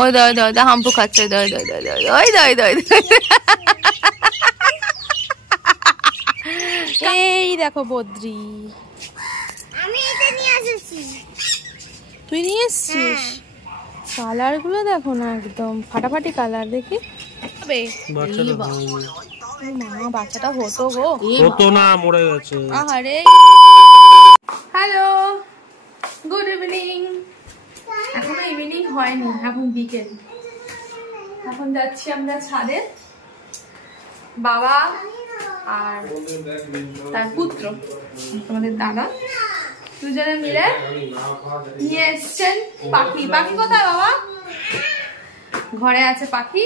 ওই দই দই দই হাম্পু খাচ্ছে, দই দই দই দই ওই দই দই। এই দেখো বদ্রি, আমি এটা নিয়ে এসেছি। তুই নিয়ে এসেছিস? কালার গুলো দেখো না, একদম ফাটাফাটি কালার। দেখি মা বাচ্চাটা হতো গো, হতো না, মরে গেছে। আহারে। Hello, good evening. এখনো ইভিনিং হয়নি, এখন বিকেল। এখন যাচ্ছি আমরা ছাদে, বাবা আর তার পুত্র তোমাদের দাদা দুজনে মিলে নিয়ে এসছেন পাখি। পাখি কোথায় বাবা? ঘরে আছে পাখি,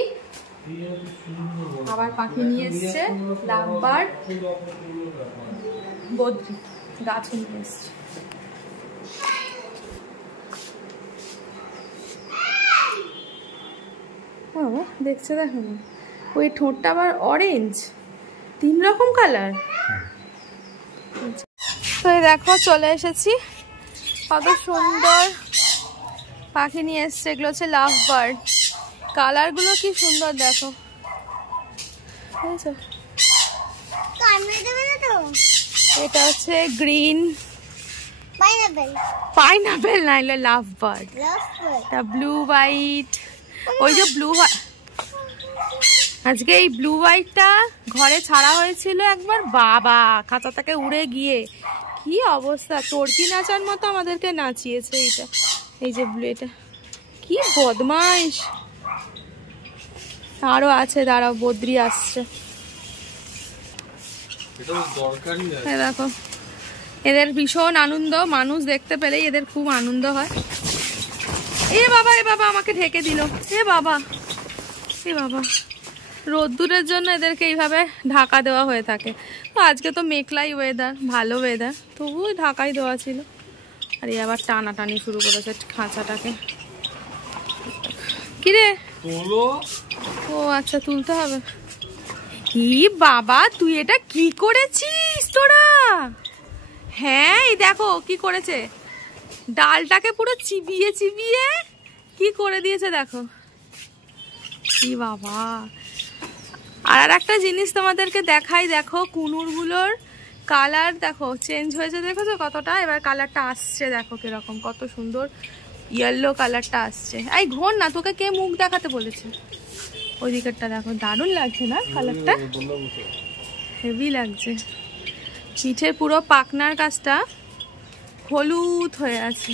আবার পাখি নিয়ে এসছে লাভবার্ড, বদ্রি গাছ নিয়ে এসছে। দেখছে দেখো না, ওই ঠোঁটটা আবার অরেঞ্জ, 3 রকম কালার। তো এই দেখো চলে এসেছি, কত সুন্দর পাখি নিয়ে এসছে। এগুলো হচ্ছে লাভ বার্ড, কালার গুলো কি সুন্দর দেখো। এটা হচ্ছে গ্রিন পাইনাপেল, নাইলে লাভ বার্ড। এটা ব্লু হোয়াইট, ওই যে ব্লু, আজকে এই ব্লু হোয়াইটটা ঘরে ছাড়া হয়েছিল একবার, বাবা খাঁচা থেকে উড়ে গিয়ে কি অবস্থা, চরকি নাচার মতো আমাদেরকে নাচিয়েছে। এটা এই যে ব্লু, এটা কি বদমাইশ। আরো আছে, দাঁড়াও বদ্রি আসছে। দেখো এদের ভীষণ আনন্দ, মানুষ দেখতে পেলেই এদের খুব আনন্দ হয়। এ বাবা, এ বাবা আমাকে ঢেকে দিল, এ বাবা, এ বাবা। রোদ্দুরের জন্য এদেরকে এইভাবে ঢাকা দেওয়া হয়ে থাকে। তো আজকে তো মেঘলাই ওয়েদার, ভালো ওয়েদার, তবুও ঢাকাই দেওয়া ছিল। আর এই আবার টানাটানি শুরু করেছে খাঁচাটাকে। কিরে, ও আচ্ছা তুলতে হবে। কি বাবা, তুই এটা কি করেছিস তোরা? হ্যাঁ এই দেখো কি করেছে, ডালটাকে পুরো চিবিয়ে চিবিয়ে কি করে দিয়েছে দেখো। কি বাবা। আর একটা জিনিস তোমাদেরকে দেখাই, দেখো কুনুরগুলোর কালার দেখো চেঞ্জ হয়েছে, দেখেছো কতটা? এবার কালারটা আসছে দেখো কিরকম, কত সুন্দর ইয়েলো কালারটা আসছে। এই ঘোর না, তোকে কে মুখ দেখাতে বলেছে? ওই দিকেরটা দেখো, দারুণ লাগছে না কালারটা? হেভি লাগছে। পিঠের পুরো পাকনার কাছটা হলুদ হয়ে আছে।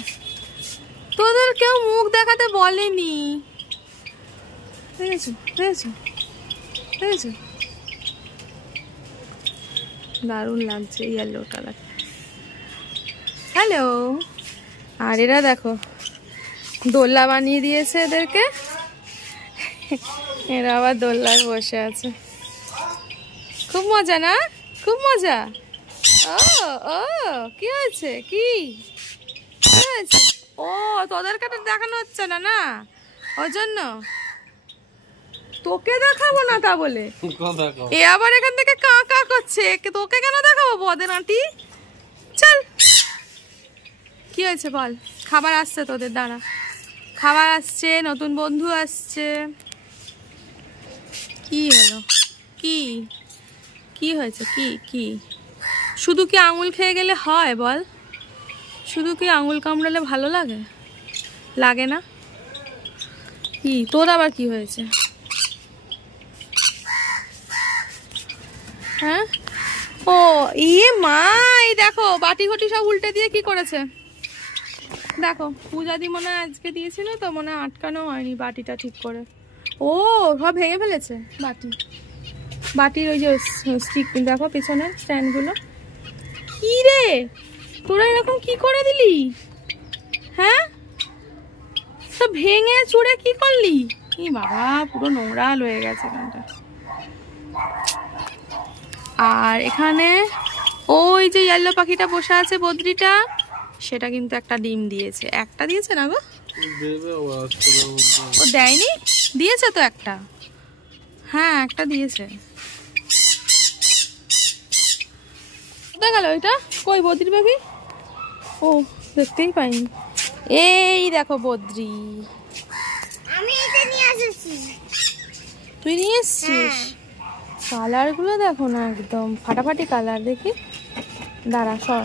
তোদের কেউ মুখ দেখাতে বলেনি, দেখেছো দেখেছো দেখেছো? দারুণ লাগছে ইয়েলো কালার। হ্যালো। আর এরা দেখো দোলনা বানিয়ে দিয়েছে এদেরকে, এরা আবার দোলনায় বসে আছে। খুব মজা না? খুব মজা। ও ও কি হয়েছে, কি হয়েছে? ও তোদেরকে তো দেখানো হচ্ছে না, না ওই জন্য তোকে দেখাবো না তা বলে। এ আবার এখান থেকে কা কা করছে, তোকে কেন দেখাবো বদেনাটি? চল, কি হয়েছে বল? খাবার আসছে তোদের, দাঁড়া, খাবার আসছে, নতুন বন্ধু আসছে। কি হলো, কি কি হয়েছে, কি কি? শুধু কি আঙুল খেয়ে গেলে হয় বল? শুধু কি আঙুল কামড়ালে ভালো লাগে? লাগে না? কি তোর আবার কি হয়েছে? হ্যাঁ, ও ইয়ে মা, এই দেখো বাটি ঘটি সব উল্টে দিয়ে কি করেছে দেখো। পূজাদি মনে হয় আজকে দিয়েছিল তো, মনে হয় আটকানো হয়নি বাটিটা ঠিক করে। ও সব ভেঙে ফেলেছে বাটি, বাটির ওই যে স্টিক দেখো পেছনের স্ট্যান্ডগুলো। কি রে তোরা এরকম কি করে দিলি? হ্যাঁ, সব ভেঙে চুড়ে কি করলি? কি বাবা, পুরো নোংরা হয়ে গেছে এখানটা। আর এখানে ওই যে ইয়েলো পাখিটা বসে আছে বদ্রিটা, সেটা কিন্তু একটা ডিম দিয়েছে। একটা দিয়েছে না গো? ও দেয়নি, দিয়েছে তো একটা। হ্যাঁ একটা দিয়েছে। কোথায় গেল ওইটা? কই বদ্রি পাখি? ও দেখতেই পাইনি। এই দেখো বদ্রি, আমি এসেছি। তুই নিয়ে এসছিস? কালার গুলো দেখো না, একদম ফাটাফাটি কালার। দেখি, দাঁড়া সর।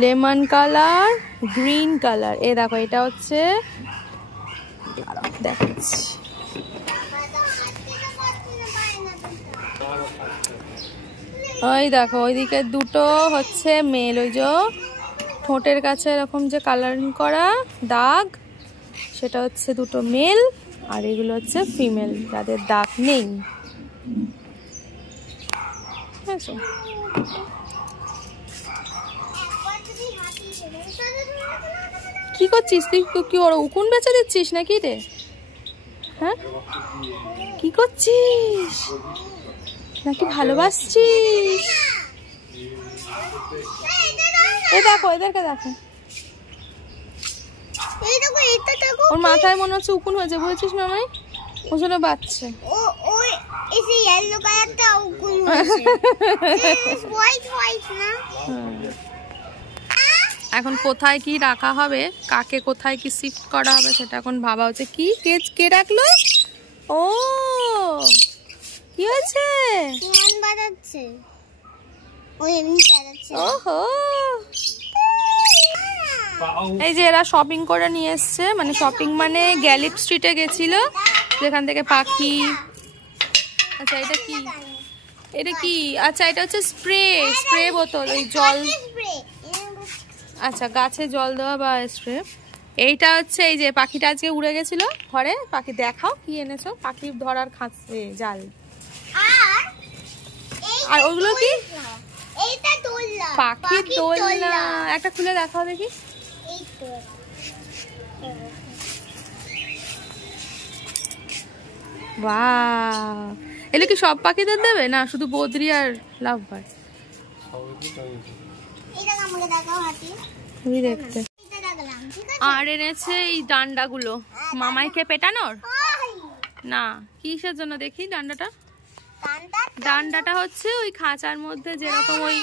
Lemon colour, green colour. এ দেখো, এটা হচ্ছে, দেখাচ্ছি। ওই দেখো, ওইদিকে দুটো হচ্ছে মেল, ওই যে ঠোঁটের কাছে এরকম যে কালারিং করা দাগ, সেটা হচ্ছে দুটো মেল। আর এগুলো হচ্ছে ফিমেল, যাদের দাগ নেই। কি করছিস তুই? কি ওর উকুন বেচে দিচ্ছিস নাকি রে? হ্যাঁ, কি করছিস? নাকি ভালোবাসছিস? এই দেখো, এদেরকে দেখো। ওর মাথায় মনে হচ্ছে উকুন হয়েছে, বুঝেছিস মামাই? ওর জন্য বাচ্চা। এখন কোথায় কি রাখা হবে, কাকে কোথায় কি শিফট করা হবে, সেটা এখন ভাবা হচ্ছে। কি কে রাখলো? ও, কি হয়েছে? ওহো, এই যে এরা শপিং করে নিয়ে এসছে, মানে শপিং মানে গ্যালিপ স্ট্রিটে গেছিল, যেখান থেকে পাখি। আচ্ছা এটা কি? এটা কি? আচ্ছা এটা হচ্ছে স্প্রে বোতল, ওই জল। আচ্ছা, গাছে জল দেওয়া বা স্প্রে। এইটা হচ্ছে, এই যে পাখিটা আজকে উড়ে গেছিল ঘরে। পাখি দেখাও কি এনেছো? পাখি ধরার খাঁচে জাল। আর ওগুলো কি? পাখি দোলনা। একটা খুলে দেখাও দেখি। বাহ, এগুলো কি সব পাখিদের দেবে না শুধু বদ্রি আর লাভ বার্ড? দেখতে। আর এনেছে এই ডান্ডাগুলো মামাইকে পেটানোর না, কিসের জন্য দেখি ডান্ডাটা? ডান্ডাটা হচ্ছে ওই খাঁচার মধ্যে যেরকম ওই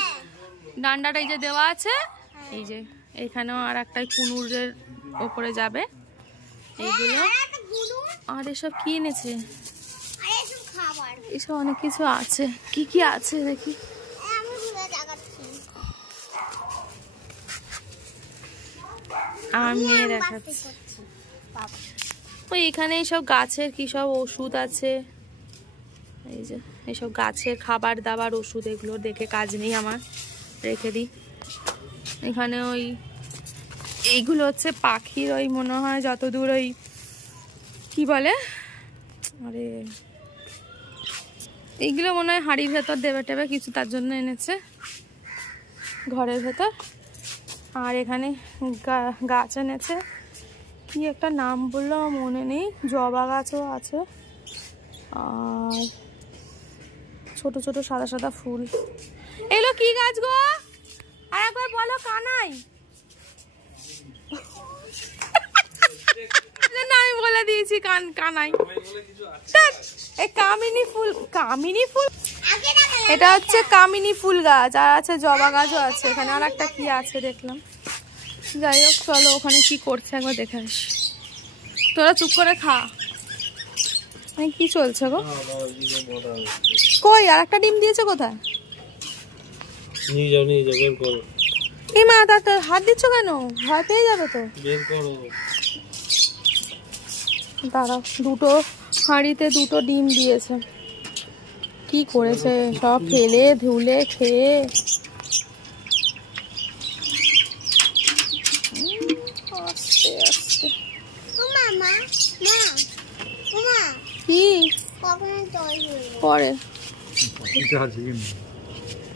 ডান্ডাটা এই যে দেওয়া আছে, এই যে এইখানেও আর একটা কুনুরের ওপরে যাবে এইগুলো। আর এসব কি এনেছে? এসব অনেক কিছু আছে। কি কি আছে দেখি। আমি দেখাচ্ছি। ওই এখানে সব গাছের কি সব ওষুধ আছে, এই যে এইসব গাছের খাবার দাবার ওষুধ। এগুলো দেখে কাজ নেই আমার, রেখে দিই। এখানে ওই এইগুলো হচ্ছে পাখির, ওই মনে হয় যতদূর ওই কি বলে, আরে এইগুলো মনে হয় হাঁড়ির ভেতর দেবে টেবে কিছু, তার জন্য এনেছে ঘরের ভেতর। আর এখানে গাছ এনেছে, কি একটা নাম বললো মনে নেই। জবা গাছও আছে, আর ছোট ছোট সাদা সাদা ফুল। এগুলো কি গাছ গো? আর একবার বলো। কানাই, আমি বলে দিয়েছি কানাই। এই কামিনী ফুল, কামিনী ফুল, এটা হচ্ছে কামিনী ফুল গাছ। আর আছে জবা গাছও আছে এখানে। আর একটা কি আছে দেখলাম। যাই হোক, চলো ওখানে কি করছে একবার দেখে আসি। তোরা চুপ করে খা। কি চলছে গো? কই আর একটা ডিম দিয়েছে? কোথায়? নিয়ে যাও বের করো। এই মা, তার হাত দিচ্ছ কেন? ভয় পেয়ে যাবে তো। বের করো। দাঁড়াও, দুটো হাঁড়িতে দুটো ডিম দিয়েছে। কি করেছে সব ফেলে ধুলে খেয়ে। আস্তে আস্তে। কি পরে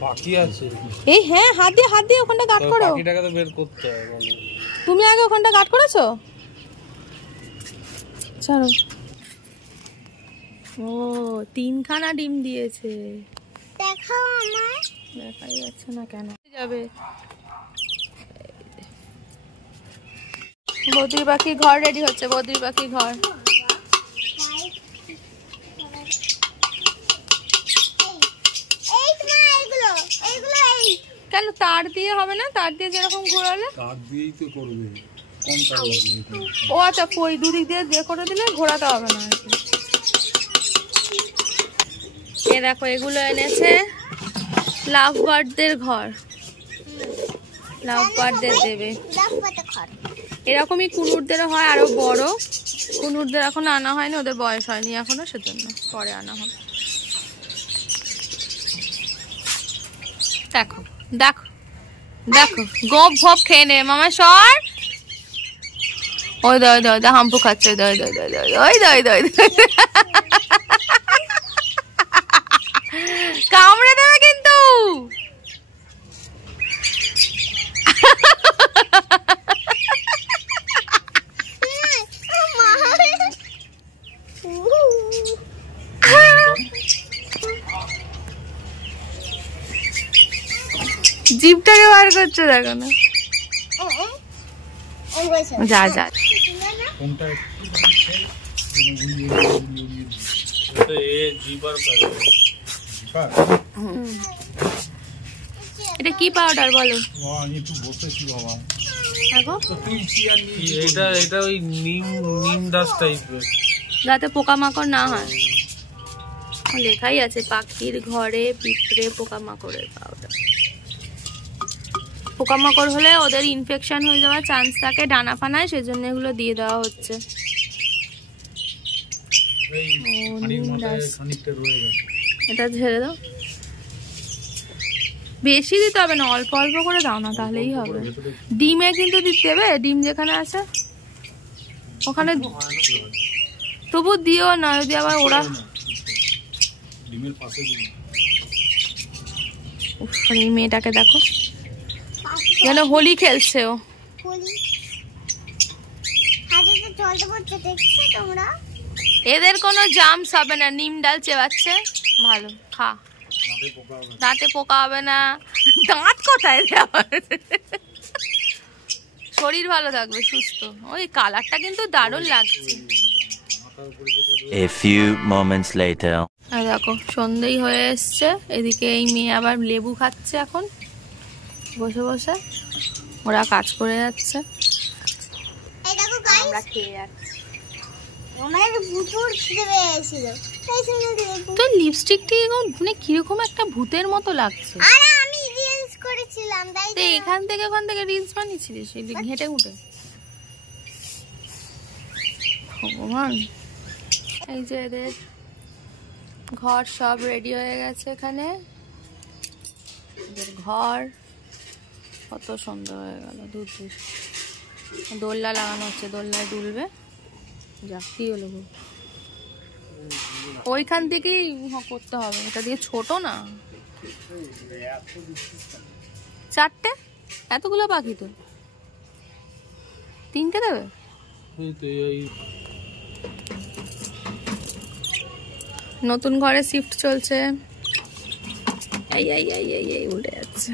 পাখি আছে? এই হ্যাঁ, হাত দিয়ে ওখানটা গাঁট করো। পাখিটাকে তো বের করতে হবে। তুমি আগে ওখানটা গাঁট করেছো? চলো। ও, 3খানা ডিম দিয়েছে। দেখাও আমার। দেখাই যাচ্ছে না কেন? যাবে। বদ্রি পাখির ঘর রেডি হচ্ছে। বদ্রি পাখির ঘর। কেন তার দিয়ে হবে না? তার দিয়ে যেরকম ঘোরালে। তার দিয়েই তো করবে। ও আচ্ছা, ওই দুদিক দিয়ে করে দিলে ঘোরাতে হবে না। এ দেখো, এগুলো এনেছে লাভ বার্ডদের ঘর, লাভ বার্ডদের দেবে। এরকমই কুনুরদের হয়, আরো বড়। কুনুরদের এখন আনা হয়নি, ওদের বয়স হয়নি এখনো, সেজন্য পরে আনা হবে। দেখো দেখো দেখো, গোপ ভোপ খেয়ে নে মামা, সর। ওই দই দই দই হাম্পু খাচ্ছে, দই দই দই দই দই দই দই কামড়ে দেবে কিন্তু। জিভটাকে বার করছে, দেখো না। যা যা, এটা কি পাউডার বলো? এটা ওই নিম দাস টাইপের, যাতে পোকামাকড় না হয়। লেখাই আছে পাখির ঘরে পিঁপড়ে পোকামাকড়ের পাউডার। পোকামাকড় হলে ওদের ইনফেকশন হয়ে যাওয়ার চান্স থাকে ডানা ফানায়, সেজন্য এগুলো দিয়ে দেওয়া হচ্ছে। এটা ছেড়ে দাও, বেশি দিতে হবে না, অল্প অল্প করে দাও না, তাহলেই হবে। ডিমে কিন্তু দিতে হবে, ডিম যেখানে আছে ওখানে তবু দিও না, যদি আবার ওরা। এই মেয়েটাকে দেখো, যেন হোলি খেলছে ও। এদের কোনো জামস হবে না, নিম ডাল চেবাচ্ছে, ভালো খা, দাঁতে পোকা হবে না। দাঁত কোথায় আবার, শরীর ভালো থাকবে, সুস্থ। ওই কালারটা কিন্তু দারুণ লাগছে। A few moments later. দেখো সন্ধ্যেই হয়ে এসছে, এদিকে এই মেয়ে আবার লেবু খাচ্ছে এখন বসে বসে, ওরা কাজ করে যাচ্ছে, আমরা খেয়ে যাচ্ছি। তোর লিপস্টিকটি মানে কিরকম একটা ভূতের মতো লাগছে। এখান থেকে ওখান থেকে রিলস বানিয়েছিলিস ঘেটে ঘুটে, ভগবান। এই যে এদের ঘর সব রেডি হয়ে গেছে, এখানে এদের ঘর কত সুন্দর হয়ে গেল। দূর দূর দোলনা লাগানো হচ্ছে, দোলনায় দুলবে। যা কি হলো, ওইখান থেকেই করতে হবে, এটা দিয়ে ছোট না। চারটে, এতগুলো পাখি তো, তিনটে দেবে। নতুন ঘরে শিফট চলছে, এই এই এই এই এই উঠে যাচ্ছে।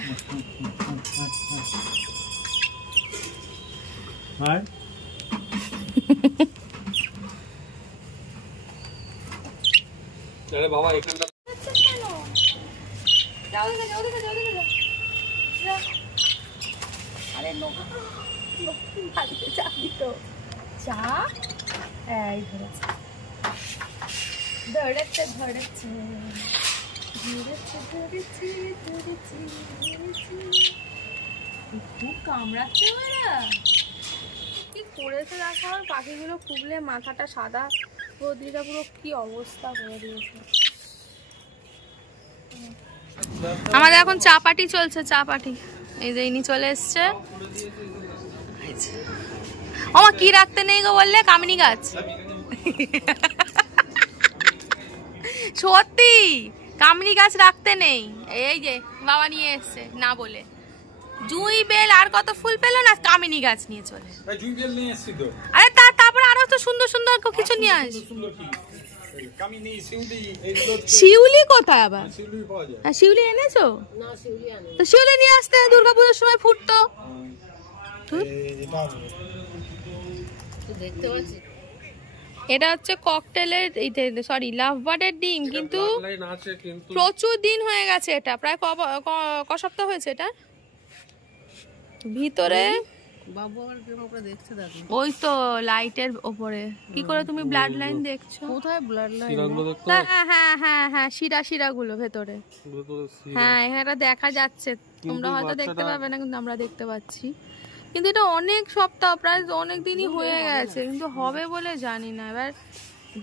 আরে বাবা এখানটা যাও দিকে, যাও দিকে, যাও দিকে, যাও। আরে নোকা বাড়িতে চাবি তো, চা এই ধরেছে, ধরেছে ধরেছে ধরেছে ধরেছে ধরেছে ধরেছে। খুব কামড়াচ্ছে ওরা, কি করেছে দেখো। আর পাখিগুলো খুবলে মাথাটা সাদা, বদ্রিটা পুরো কি অবস্থা করে দিয়েছে। আমাদের এখন চা পার্টি চলছে, চা পার্টি। এই যে ইনি চলে এসছে। আমার কি রাখতে নেই গো বললে? কামিনী গাছ। সত্যি কামিনী গাছ রাখতে নেই। এই যে বাবা নিয়ে এসছে না বলে, জুঁই বেল আর কত ফুল পেলো না, কামিনী গাছ নিয়ে চলে। আরে তারপরে আরো তো সুন্দর সুন্দর কিছু নিয়ে আস। শিউলি কোথায় আবার? শিউলি এনেছো? তো শিউলি নিয়ে আসতে, দুর্গাপুজোর সময় ফুটতো। এটা হচ্ছে ককটেলের, সরি লাভ বার্ডের ডিম, কিন্তু প্রচুর দিন হয়ে গেছে। এটা প্রায় ক সপ্তাহ হয়েছে। এটা ভিতরে বাবু আর কেমন করে দেখছে দেখো। ওই তো লাইটের ওপরে কি করে তুমি ব্লাড লাইন দেখছো? কোথায় ব্লাড লাইন? শিরাগুলো দেখতে হ্যাঁ হ্যাঁ হ্যাঁ হ্যাঁ শিরা গুলো ভেতরে। হ্যাঁ এখানে দেখা যাচ্ছে, তোমরা হয়তো দেখতে পাবে না কিন্তু আমরা দেখতে পাচ্ছি। কিন্তু এটা অনেক সপ্তাহ, প্রায় অনেক দিনই হয়ে গেছে, কিন্তু হবে বলে জানি না। এবার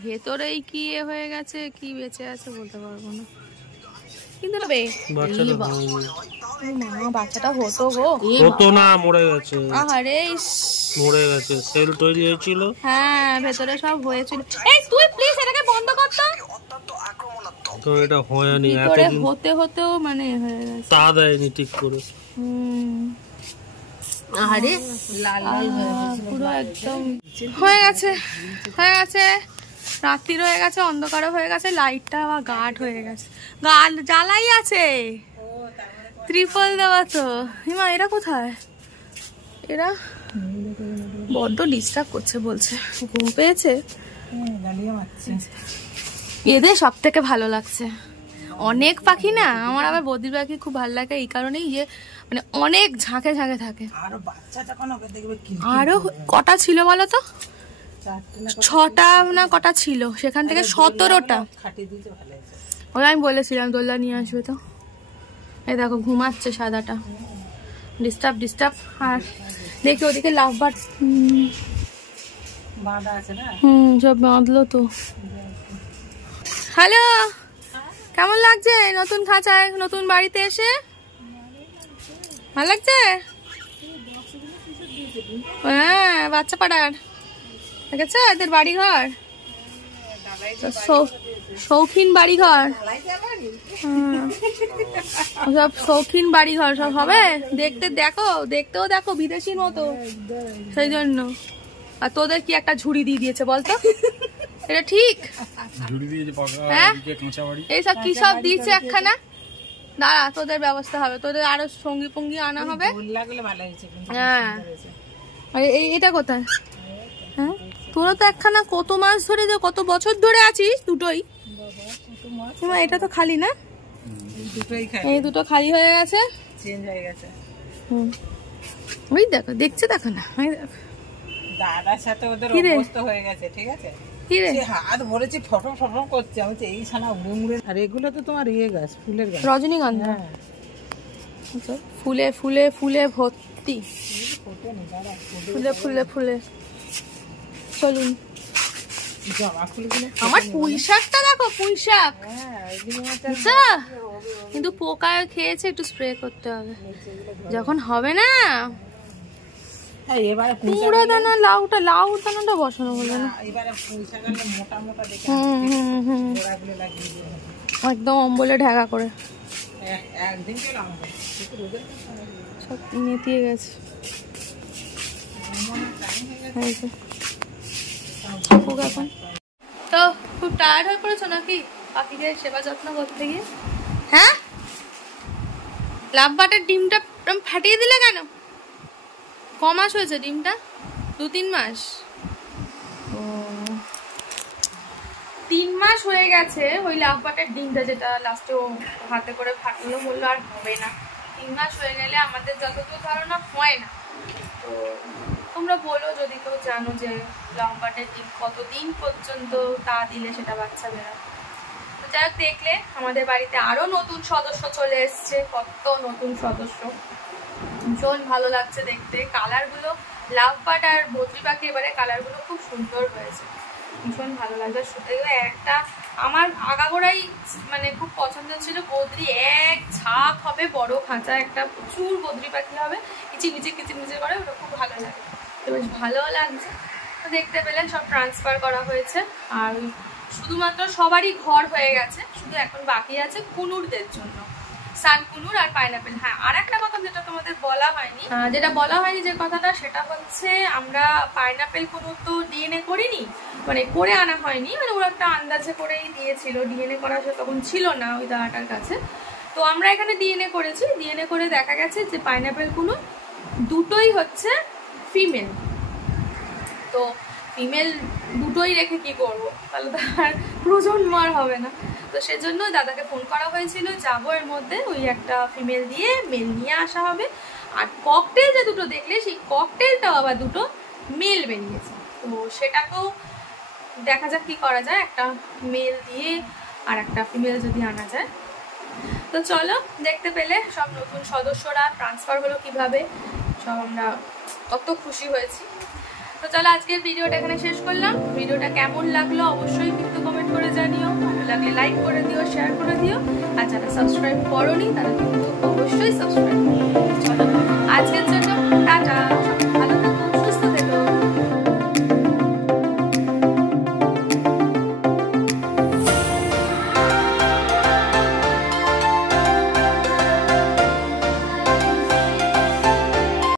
ভেতরেই কি হয়ে গেছে, কি বেঁচে আছে বলতে পারবো না। কিন্তু বাচ্চাটা হতো গো, হতো না, মরে গেছে। আরে মরে গেছে, সেল তৈরি হয়েছিল। হ্যাঁ ভেতরে সব হয়েছিল। এই তুই প্লিজ এটাকে বন্ধ কর তো এটা হয়নি, এতদিন হতেও মানে হয়ে গেছে, তা দেয়নি ঠিক করে। আরে লাল লাল পুরো একদম হয়ে গেছে, রাত্রির হয়ে গেছে, অন্ধকারও হয়ে গেছে, লাইটটা আবার গাঢ় হয়ে গেছে, জ্বালাই আছে, ত্রিপল দেওয়া তো। হিমা এরা কোথায়? এরা বড্ড ডিস্টার্ব করছে বলছে, ঘুম পেয়েছে। এদের সব থেকে ভালো লাগছে, অনেক পাখি না, আমার আবার বদ্রি পাখি খুব ভালো লাগে এই কারণেই যে মানে অনেক ঝাঁকে ঝাঁকে থাকে। আরো কটা ছিল বলো তো? 6টা না কটা ছিল, সেখান থেকে 17টা। ওই আমি বলেছিলাম দোল্লা নিয়ে আসবে, তো এই দেখো ঘুমাচ্ছে সাদাটা, ডিস্টার্ব। আর দেখি ওদিকে লাভবার সব বাঁধলো তো। হ্যালো, কেমন লাগছে নতুন খাঁচায়, নতুন বাড়িতে এসে? ভালো লাগছে? হ্যাঁ বাচ্চা পাড়ার দেখেছো এদের বাড়িঘর, শৌখিন বাড়িঘর, সব শৌখিন বাড়িঘর সব হবে। দেখতেও দেখো বিদেশির মতো, সেই জন্য। আর তোদের কি একটা ঝুড়ি দিয়ে দিয়েছে বলতো, এটা ঠিক? হ্যাঁ এইসব কি সব দিয়েছে একখানা, দাঁড়া তোদের ব্যবস্থা হবে, তোদের আরো সঙ্গী পঙ্গী আনা হবে। হ্যাঁ এটা কোথায়? হ্যাঁ তোরা তো একখানা কত মাস ধরে, কত বছর ধরে আছিস দুটোই। এটা তো খালি না, এই দুটো খালি হয়ে গেছে, চেঞ্জ হয়ে গেছে। ওই দেখো দেখছে, দেখো না দাদার সাথে ওদের অবস্থা হয়ে গেছে, ঠিক আছে? হাত ভরেছি ফটো করছে, আমি তো এই ছানা উড়ে। আর এগুলো তো তোমার গাছ, ফুলের গাছ, রজনীগন্ধা, ফুলে ভর্তি, ফুলে। চলুন আমার পুঁই শাকটা দেখো, পুঁই শাক কিন্তু পোকা খেয়েছে, একটু স্প্রে করতে হবে যখন হবে না। পুরো দানা লাউ দানাটা বসানো বলে না, একদম অম্বলে ঢাকা করে সব নেতিয়ে গেছে। এখন তো খুব টায়ার্ড হয়ে পড়েছো নাকি পাখিদের সেবা যত্ন করতে গিয়ে? হ্যাঁ লাভবাটের ডিমটা ফাটিয়ে দিলে কেন? ক মাস হয়েছে ডিমটা? 2-3 মাস? ও 3 মাস হয়ে গেছে ওই লাভবাটের ডিমটা, যেটা লাস্টে হাতে করে ফাটলো, বললো আর হবে না। 3 মাস হয়ে গেলে আমাদের যতদূর ধারণা হয় না। তো তোমরা বলো যদি কেউ জানো যে লাভবাটের ডিম কতদিন পর্যন্ত তা দিলে সেটা বাচ্চা বেরোয়। তো যাই হোক, দেখলে আমাদের বাড়িতে আরো নতুন সদস্য চলে এসছে, কত নতুন সদস্য, ভীষণ ভালো লাগছে দেখতে। কালারগুলো লাভবার্ড আর বদ্রি পাখি এবারে কালারগুলো খুব সুন্দর হয়েছে, ভীষণ ভালো লাগছে। একটা আমার আগাগোড়াই মানে খুব পছন্দ ছিল বদ্রি, এক ছাপ হবে, বড় খাঁচা একটা, প্রচুর বদ্রি পাখি হবে, কিচিমিচি করে, ওটা খুব ভালো লাগে। তো বেশ ভালো লাগছে। তো দেখতে পেলে সব ট্রান্সফার করা হয়েছে, আর শুধুমাত্র সবারই ঘর হয়ে গেছে, শুধু এখন বাকি আছে কুনুরদের জন্য, সানকুনুর আর পাইনাপেল। হ্যাঁ আর একটা কথা যেটা তোমাদের বলা হয়নি, যে কথাটা, সেটা হচ্ছে আমরা পাইনাপেল কুনুর তো ডিএনএ করিনি, মানে করে আনা হয়নি, মানে ওরা একটা আন্দাজে করেই দিয়েছিল, ডিএনএ করা তখন ছিল না ওই দাদাটার কাছে। তো আমরা এখানে ডিএনএ করেছি, ডিএনএ করে দেখা গেছে যে পাইনাপেল কুনুর দুটোই হচ্ছে ফিমেল। তো ফিমেল দুটোই রেখে কি করব, তাহলে তো আর প্রজন্ম আর হবে না। তো সেজন্য দাদাকে ফোন করা হয়েছিল, যাবো এর মধ্যে ওই একটা ফিমেল দিয়ে মেল নিয়ে আসা হবে। আর ককটেল যে দুটো দেখলে সেই ককটেলটাও আবার দুটো মেল বেরিয়েছে। তো সেটাকেও দেখা যাক কি করা যায়, একটা মেল দিয়ে আর একটা ফিমেল যদি আনা যায়। তো চলো, দেখতে পেলে সব নতুন সদস্যরা ট্রান্সফার হলো কিভাবে, সব আমরা কত খুশি হয়েছি। তো চলো আজকের ভিডিওটা এখানে শেষ করলাম। ভিডিওটা কেমন লাগলো অবশ্যই কিন্তু কমেন্ট করে জানিও, ভালো লাগলে লাইক করে দিও, শেয়ার করে দিও, আর যারা সাবস্ক্রাইব করোনি তারা কিন্তু অবশ্যই সাবস্ক্রাইব করো। চলো আজকের